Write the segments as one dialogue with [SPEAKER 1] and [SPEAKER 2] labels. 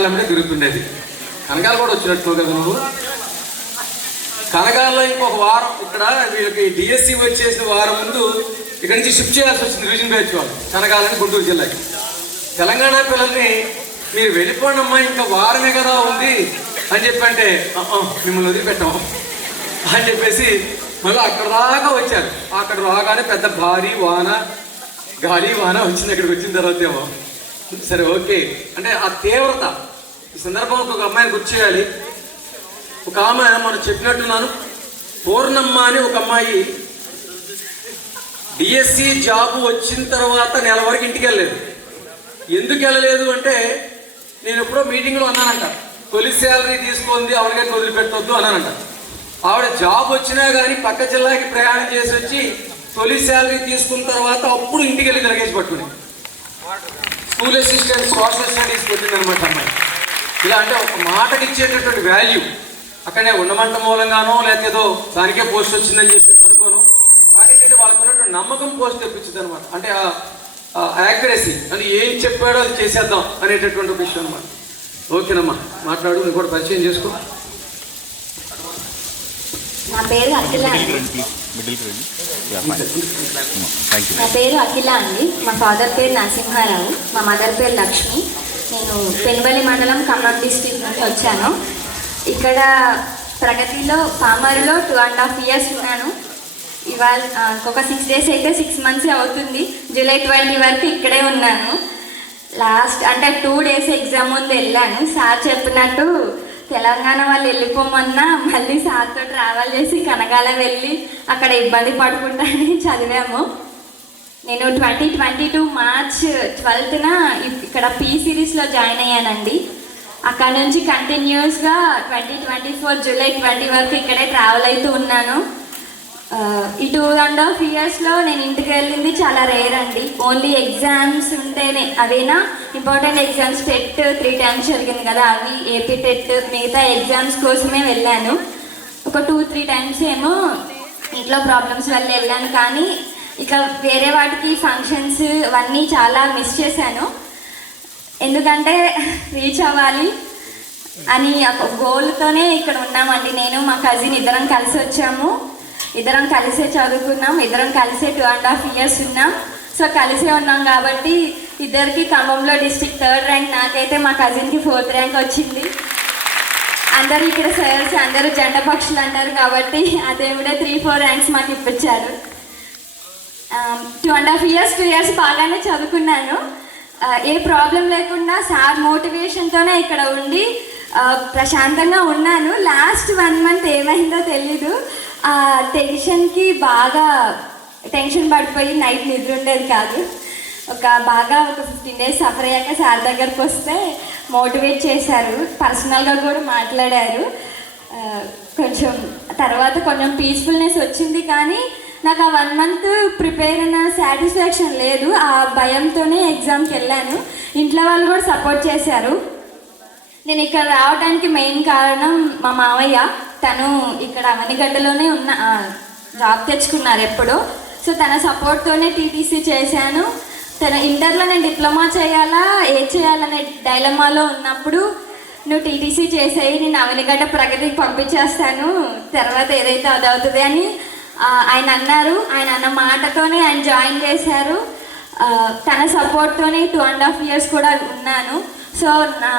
[SPEAKER 1] చేతులు అమ్మటే తిరుగుతుండేది కనకాలు కూడా వచ్చినట్టు కదా నువ్వు కనకాల్లో ఇంకొక వారం ఇక్కడ వీళ్ళకి డిఎస్సి వచ్చేసిన వారం ముందు ఇక్కడి నుంచి షిఫ్ట్ చేయాల్సి వచ్చింది రివిజన్ బ్యాచ్ వాళ్ళు కనకాలని గుంటూరు జిల్లాకి. తెలంగాణ పిల్లల్ని మీరు వెళ్ళిపోండి అమ్మా ఇంకా వారమే కదా ఉంది అని చెప్పంటే అంటే మిమ్మల్ని వదిలిపెట్టాము అని చెప్పేసి మళ్ళీ అక్కడ రాగా వచ్చారు. అక్కడ రాగానే పెద్ద భారీ వాన గాలి వాన వచ్చింది అక్కడికి వచ్చిన తర్వాత ఏమో. సరే ఓకే. అంటే ఆ తీవ్రత ఈ సందర్భంలో ఒక అమ్మాయిని గుర్తు చేయాలి. ఒక ఆమె మనం చెప్పినట్టున్నాను. పూర్ణమ్మ అని ఒక అమ్మాయి డిఎస్సి జాబ్ వచ్చిన తర్వాత నెల వరకు ఇంటికి వెళ్ళలేదు. ఎందుకు వెళ్ళలేదు అంటే నేను ఎప్పుడో మీటింగ్లో అన్నానంట. తొలి శాలరీ తీసుకుంది అవరికైతే వదిలిపెట్టొద్దు అన్నానంట. ఆవిడ జాబ్ వచ్చినా కానీ పక్క జిల్లాకి ప్రయాణం చేసి వచ్చి తొలి శాలరీ తీసుకున్న తర్వాత అప్పుడు ఇంటికి వెళ్ళి లగేజ్ పట్టుకుని. స్కూల్ అసిస్టెంట్ సోషల్ స్టడీస్ పెట్టింది అనమాట అమ్మాయి. ఇలా అంటే ఒక మాటకి ఇచ్చేటటువంటి వాల్యూ అక్కడే ఉండమంట మూలంగానో లేకపోతే ఏదో దానికే పోస్ట్ వచ్చిందని చెప్పేసి అనుకోను. కానీ ఏంటంటే వాళ్ళకు ఉన్నటువంటి నమ్మకం పోస్ట్ తెప్పించింది అనమాట అంటే యాక్యురసీ అంటే ఏం చెప్పాడో అది చేసేద్దాం అనేటటువంటి ఒక విషయం అనమాట ఓకేనమ్మా మాట్లాడు నువ్వు కూడా పరిచయం చేసుకో.
[SPEAKER 2] నా పేరు అఖిల నా పేరు అఖిల అండి. మా ఫాదర్ పేరు నరసింహారావు. మా మదర్ పేరు లక్ష్మి. నేను పెనుబలి మండలం ఖమ్మం డిస్ట్రిక్ట్ నుండి వచ్చాను. ఇక్కడ ప్రగతిలో పామరులో టూ అండ్ హాఫ్ ఇయర్స్ ఉన్నాను. ఇవాళ ఒక సిక్స్ డేస్ అయితే సిక్స్ మంత్స్ అవుతుంది. జూలై ట్వంటీ వరకు ఇక్కడే ఉన్నాను. లాస్ట్ అంటే టూ డేస్ ఎగ్జామ్ ముందు వెళ్ళాను. సార్ చెప్పినట్టు తెలంగాణ వాళ్ళు వెళ్ళిపోమన్నా మళ్ళీ సార్తో ట్రావెల్ చేసి కనగాల వెళ్ళి అక్కడ ఇబ్బంది పడుకుంటానని చదివాము. నేను ట్వంటీ ట్వంటీ టూ మార్చ్ ట్వెల్త్న ఇక్కడ పీ సిరీస్లో జాయిన్ అయ్యానండి. అక్కడ నుంచి కంటిన్యూస్గా twenty twenty four July twenty వరకు ఇక్కడే ట్రావెల్ అవుతూ ఉన్నాను. ఈ టూ అండ్ హాఫ్ ఇయర్స్లో నేను ఇంటికి వెళ్ళింది చాలా రేర్ అండి. ఓన్లీ ఎగ్జామ్స్ ఉంటేనే అవేనా important exams TET three times జరిగింది కదా అవి ఏపీ టెట్ మిగతా ఎగ్జామ్స్ కోసమే వెళ్ళాను. ఒక టూ త్రీ టైమ్స్ ఏమో ఇంట్లో ప్రాబ్లమ్స్ వల్ల వెళ్ళాను కానీ ఇక వేరే వాటికి ఫంక్షన్స్ అవన్నీ చాలా మిస్ చేశాను. ఎందుకంటే రీచ్ అవ్వాలి అని ఒక గోల్తోనే ఇక్కడ ఉన్నామండి నేను మా కజిన్ ఇద్దరం కలిసి వచ్చాము. ఇద్దరం కలిసే చదువుకున్నాం ఇద్దరం కలిసే టూ అండ్ హాఫ్ ఇయర్స్ ఉన్నాం. సో కలిసే ఉన్నాం కాబట్టి ఇద్దరికి ఖమ్మంలో డిస్ట్రిక్ట్ థర్డ్ ర్యాంక్ నాకైతే మా కజిన్కి ఫోర్త్ ర్యాంక్ వచ్చింది. అందరూ ఇక్కడ సార్స్ అందరూ జెండ పక్షులు అంటారు కాబట్టి అదేవిడే త్రీ ఫోర్ ర్యాంక్స్ మాకు ఇప్పించారు. Two and half years two years బాగానే చదువుకున్నాను. Uh, ఏ ప్రాబ్లం లేకుండా సార్ మోటివేషన్తోనే ఇక్కడ ఉండి uh, ప్రశాంతంగా ఉన్నాను. లాస్ట్ వన్ మంత్ ఏమైందో తెలీదు. Uh, ఆ టెన్షన్కి బాగా టెన్షన్ పడిపోయి నైట్ నిద్ర ఉండేది కాదు. ఒక బాగా ఒక ఫిఫ్టీన్ డేస్ సఫర్ అయ్యాక సార్ దగ్గరకు వస్తే మోటివేట్ చేశారు. పర్సనల్గా కూడా మాట్లాడారు. కొంచెం తర్వాత కొంచెం పీస్ఫుల్నెస్ వచ్చింది కానీ నాకు ఆ వన్ మంత్ ప్రిపేర్ అయిన సాటిస్ఫాక్షన్ లేదు. ఆ భయంతోనే ఎగ్జామ్కి వెళ్ళాను. ఇంట్లో వాళ్ళు కూడా సపోర్ట్ చేశారు. నేను ఇక్కడ రావడానికి మెయిన్ కారణం మా మావయ్య తను ఇక్కడ అవనిగడ్డలోనే ఉన్న జాబ్ తెచ్చుకున్నారు ఎప్పుడో. సో తన సపోర్ట్తోనే టీటీసీ చేశాను. తన ఇంటర్లో నేను డిప్లొమా చేయాలా ఏ చేయాలనే డైలమాలో ఉన్నప్పుడు నువ్వు టీటీసీ చేసేయి నేను అవనిగడ్డ ప్రగతికి పంపించేస్తాను. తర్వాత ఏదైతే అది అని ఆయన అన్నారు ఆయన అన్న మాటతోనే ఆయన జాయిన్ చేశారు. తన సపోర్ట్తోనే టూ అండ్ హాఫ్ ఇయర్స్ కూడా ఉన్నాను. సో నా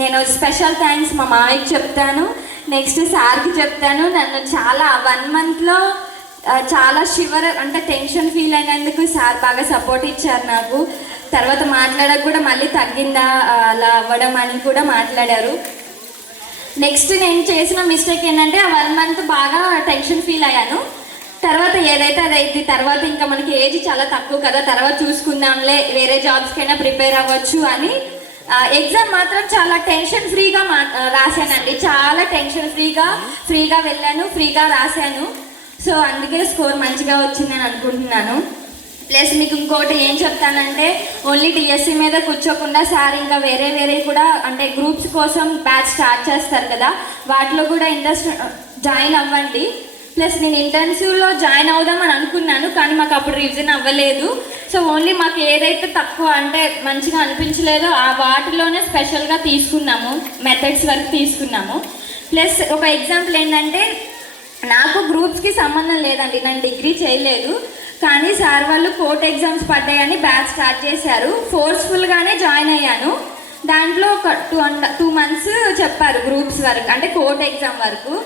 [SPEAKER 2] నేను స్పెషల్ థ్యాంక్స్ మా మామయ్యకి చెప్తాను. నెక్స్ట్ సార్కి చెప్తాను. నన్ను చాలా వన్ మంత్లో చాలా షివర్ అంటే టెన్షన్ ఫీల్ అయినందుకు సార్ బాగా సపోర్ట్ ఇచ్చారు నాకు. తర్వాత మాట్లాడక కూడా మళ్ళీ తగ్గిందా అలా అవ్వడం అని కూడా మాట్లాడారు. నెక్స్ట్ నేను చేసిన మిస్టేక్ ఏంటంటే ఆ వన్ మంత్ బాగా టెన్షన్ ఫీల్ అయ్యాను. తర్వాత ఏదైతే అదైంది తర్వాత ఇంకా మనకి ఏజ్ చాలా తక్కువ కదా తర్వాత చూసుకుందాంలే వేరే జాబ్స్కైనా ప్రిపేర్ అవ్వచ్చు అని ఎగ్జామ్ మాత్రం చాలా టెన్షన్ ఫ్రీగా మా రాశానండి. చాలా టెన్షన్ ఫ్రీగా ఫ్రీగా వెళ్ళాను ఫ్రీగా రాశాను. సో అందుకే స్కోర్ మంచిగా వచ్చిందని అనుకుంటున్నాను. ప్లస్ మీకు ఇంకోటి ఏం చెప్తానంటే ఓన్లీ డిఎస్సి మీద కూర్చోకుండా సార్ ఇంకా వేరే వేరే కూడా అంటే గ్రూప్స్ కోసం బ్యాచ్ స్టార్ట్ చేస్తారు కదా వాటిలో కూడా ఇంట్రెస్ట్ జాయిన్ uh, అవ్వండి. ప్లస్ నేను ఇంటర్న్షిప్లో జాయిన్ అవుదామని అనుకున్నాను కానీ మాకు అప్పుడు రివిజన్ అవ్వలేదు. సో ఓన్లీ మాకు ఏదైతే తక్కువ అంటే మంచిగా అనిపించలేదో ఆ వాటిలోనే స్పెషల్గా తీసుకున్నాము మెథడ్స్ వరకు తీసుకున్నాము. ప్లస్ ఒక ఎగ్జాంపుల్ ఏంటంటే నాకు గ్రూప్స్కి సంబంధం లేదండి నేను డిగ్రీ చేయలేదు. కానీ సార్ వాళ్ళు కోర్ట్ ఎగ్జామ్స్ పడ్డాయని బ్యాచ్ స్టార్ట్ చేశారు. ఫోర్స్ఫుల్గానే జాయిన్ అయ్యాను. దాంట్లో ఒక టూ అండ్ టూ మంత్స్ చెప్పారు గ్రూప్స్ వరకు అంటే కోర్ట్ ఎగ్జామ్ వరకు.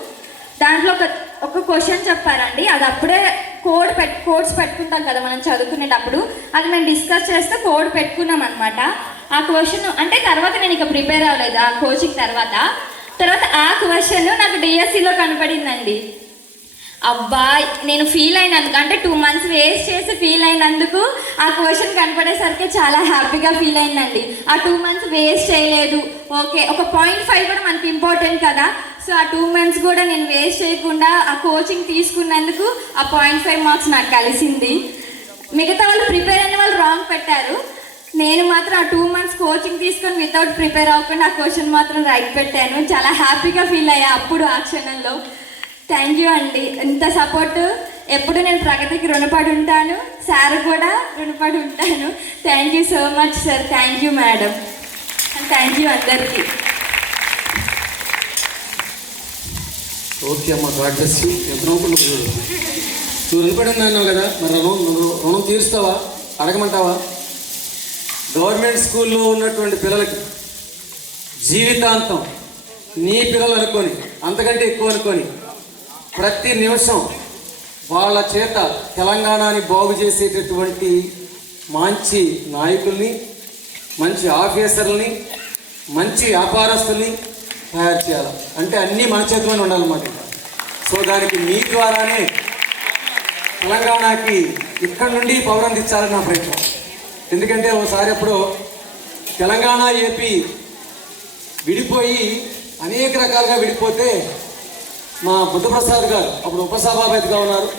[SPEAKER 2] దాంట్లో ఒక ఒక క్వశ్చన్ చెప్పారండి. అది అప్పుడే కోడ్ పెట్ కోడ్స్ పెట్టుకుంటాం కదా మనం చదువుకునేటప్పుడు. అది మేము డిస్కస్ చేస్తే కోడ్ పెట్టుకున్నాం అనమాట ఆ క్వశ్చన్ అంటే తర్వాత నేను ఇక ప్రిపేర్ అవ్వలేదు ఆ కోచింగ్ తర్వాత. తర్వాత ఆ క్వశ్చన్ నాకు డిఎస్సిలో కనపడిందండి. అబ్బా నేను ఫీల్ అయినందుకు అంటే టూ మంత్స్ వేస్ట్ చేసి ఫీల్ అయినందుకు ఆ క్వశ్చన్ కనపడేసరికి చాలా హ్యాపీగా ఫీల్ అయిందండి. ఆ టూ మంత్స్ వేస్ట్ చేయలేదు. ఓకే ఒక పాయింట్ ఫైవ్ కూడా మనకి ఇంపార్టెంట్ కదా. సో ఆ టూ మంత్స్ కూడా నేను వేస్ట్ చేయకుండా ఆ కోచింగ్ తీసుకున్నందుకు ఆ పాయింట్ ఫైవ్ మార్క్స్ నాకు కలిసింది. మిగతా వాళ్ళు ప్రిపేర్ అయిన వాళ్ళు రాంగ్ పెట్టారు. నేను మాత్రం ఆ టూ మంత్స్ కోచింగ్ తీసుకొని వితౌట్ ప్రిపేర్ అవ్వకుండా ఆ క్వశ్చన్ మాత్రం రైట్ పెట్టాను. చాలా హ్యాపీగా ఫీల్ అయ్యా అప్పుడు ఆ క్షణంలో. థ్యాంక్ యూ అండి. ఇంత సపోర్ట్ ఎప్పుడు నేను ప్రగతికి రుణపడి ఉంటాను. సార్ కూడా రుణపడి ఉంటాను. Thank you so much sir thank you madam thank you అందరికీ.
[SPEAKER 1] ఓకే అమ్మ. గాడ్ బ్లెస్ యూ ఎంత నువ్వు రుణపడి ఉన్నావు కదా. మరి రుణం రుణం తీరుస్తావా? అడగమంటావా? గవర్నమెంట్ స్కూల్లో ఉన్నటువంటి పిల్లలకి జీవితాంతం నీ పిల్లలు అనుకొని అంతకంటే ఎక్కువ అనుకొని ప్రతి నిమిషం వాళ్ళ చేత తెలంగాణని బాగు చేసేటటువంటి మంచి నాయకుల్ని మంచి ఆఫీసర్లని మంచి వ్యాపారస్తుల్ని తయారు చేయాలి. అంటే అన్నీ మన చేతిలోనే ఉండాలన్నమాట సో దానికి మీ ద్వారానే తెలంగాణకి ఇక్కడ నుండి పౌరం తెచ్చాలని నా ప్రయత్నం. ఎందుకంటే ఒకసారి ఎప్పుడో తెలంగాణ ఏపీ విడిపోయి అనేక రకాలుగా విడిపోతే మా బుద్ధప్రసాద్ గారు అప్పుడు ఉపసభాపతిగా ఉన్నారు.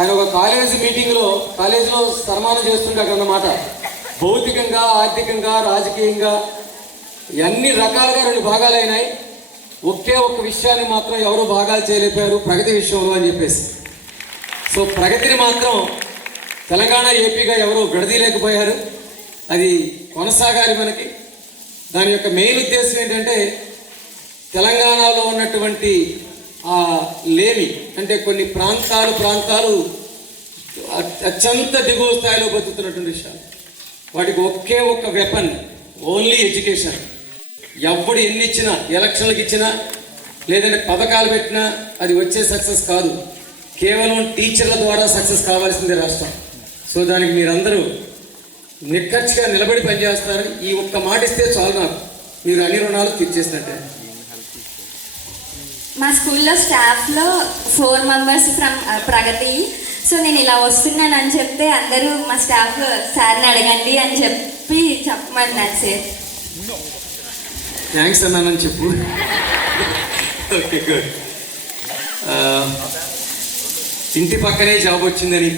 [SPEAKER 1] ఆయన ఒక కాలేజీ మీటింగ్లో కాలేజీలో సన్మానం చేస్తుంటారు అన్నమాట. భౌతికంగా ఆర్థికంగా రాజకీయంగా అన్ని రకాలుగా రెండు భాగాలైనాయి ఒకే ఒక్క విషయాన్ని మాత్రం ఎవరు భాగాలు చేయలేపారు ప్రగతి విషయంలో అని చెప్పేసి. సో ప్రగతిని మాత్రం తెలంగాణ ఏపీగా ఎవరు విడదీయలేకపోయారు. అది కొనసాగాలి మనకి. దాని యొక్క మెయిన్ ఉద్దేశం ఏంటంటే తెలంగాణలో ఉన్నటువంటి లేమి. అంటే కొన్ని ప్రాంతాలు ప్రాంతాలు అత్యంత దిగువ స్థాయిలో బతుకుతున్నటువంటి విషయాలు. వాటికి ఒకే ఒక్క వెపన్ ఓన్లీ ఎడ్యుకేషన్ ఎవడు ఎన్ని ఇచ్చినా ఎలక్షన్లకు ఇచ్చినా లేదంటే పథకాలు పెట్టినా అది వచ్చే సక్సెస్ కాదు. కేవలం టీచర్ల ద్వారా సక్సెస్ కావాల్సిందే రాష్ట్రం. సో దానికి మీరందరూ నిక్కచ్చిగా నిలబడి పనిచేస్తారని ఈ ఒక్క మాట ఇస్తే చాలు నాకు. మీరు అన్ని రుణాలు తీర్చేసినట్టే.
[SPEAKER 2] మా స్కూల్లో స్టాఫ్లో four members from Pragati. So నేను ఇలా వస్తున్నాను అని చెప్తే అందరూ మా స్టాఫ్ సార్ని అడగండి అని చెప్పి చెప్పమన్నారు సార్.
[SPEAKER 1] థ్యాంక్స్ అన్నానని చెప్పు. Okay good. ఇంటి పక్కనే జాబ్ వచ్చిందని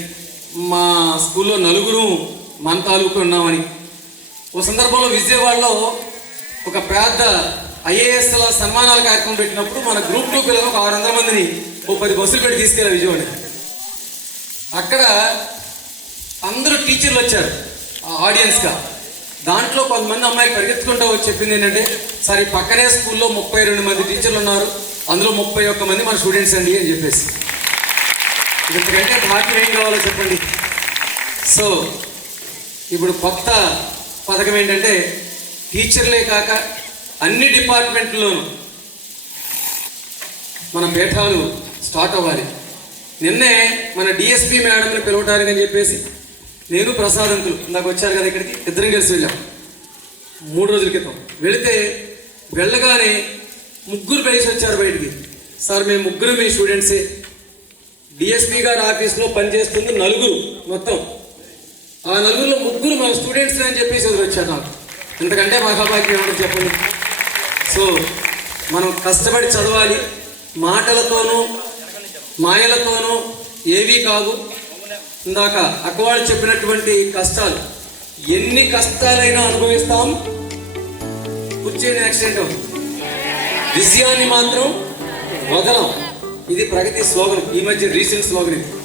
[SPEAKER 1] మా స్కూల్లో నలుగురు మన తాలూకు ఉన్నామని. ఓ సందర్భంలో విజయవాడలో ఒక పెద్ద ఐఏఎస్ల సన్మానాల కార్యక్రమం పెట్టినప్పుడు మన గ్రూప్ టూ పిల్లలు ఒక ఆరు వందల మందిని ఓ పది బస్సులు పెట్టి తీసుకెళ్ళారు విజయవాడ. అక్కడ అందరూ టీచర్లు వచ్చారు ఆ ఆడియన్స్గా దాంట్లో కొంతమంది అమ్మాయిలు పరిగెత్తుకుంటూ వచ్చి చెప్పింది ఏంటంటే సార్ ఈ పక్కనే స్కూల్లో ముప్పై రెండు మంది టీచర్లు ఉన్నారు అందులో ముప్పై ఒక్క మంది మన స్టూడెంట్స్ అండి అని చెప్పేసి. ఇంతకంటే భాగ్యం ఏం కావాలో చెప్పండి. సో ఇప్పుడు కొత్త పథకం ఏంటంటే టీచర్లే కాక అన్ని డిపార్ట్మెంట్లోనూ మన పేఠాలు స్టార్ట్ అవ్వాలి. నిన్నే మన డిఎస్పి మేడంని పిలవటానికి అని చెప్పేసి నేను ప్రసాద్ అంకులు ఇందాక వచ్చారు కదా ఇక్కడికి ఇద్దరం కలిసి వెళ్ళాం. మూడు రోజుల క్రితం. వెళితే వెళ్ళగానే ముగ్గురు కలిసి వచ్చారు బయటికి. సార్ మేము ముగ్గురు మీ స్టూడెంట్సే. డిఎస్పి గారి ఆఫీస్లో పనిచేస్తుంది నలుగురు మొత్తం. ఆ నలుగురిలో ముగ్గురు మన స్టూడెంట్స్ అని చెప్పేసి ఎదురు వచ్చారు నాకు. ఇంతకంటే మహాభాగ్యం ఏమిటో చెప్పండి? సో మనం కష్టపడి చదవాలి. మాటలతోనూ మాయలతోనూ ఏవీ కావు. ఇందాక అక్కవాళ్ళు చెప్పినటువంటి కష్టాలు. ఎన్ని కష్టాలైనా అనుభవిస్తాం. కూర్చొని యాక్సిడెంట్ అవుతుంది విజయాన్ని మాత్రం వదలం. ఇది ప్రగతి స్లోగన్. ఈ మధ్య రీసెంట్ స్లోగన్ ఇది.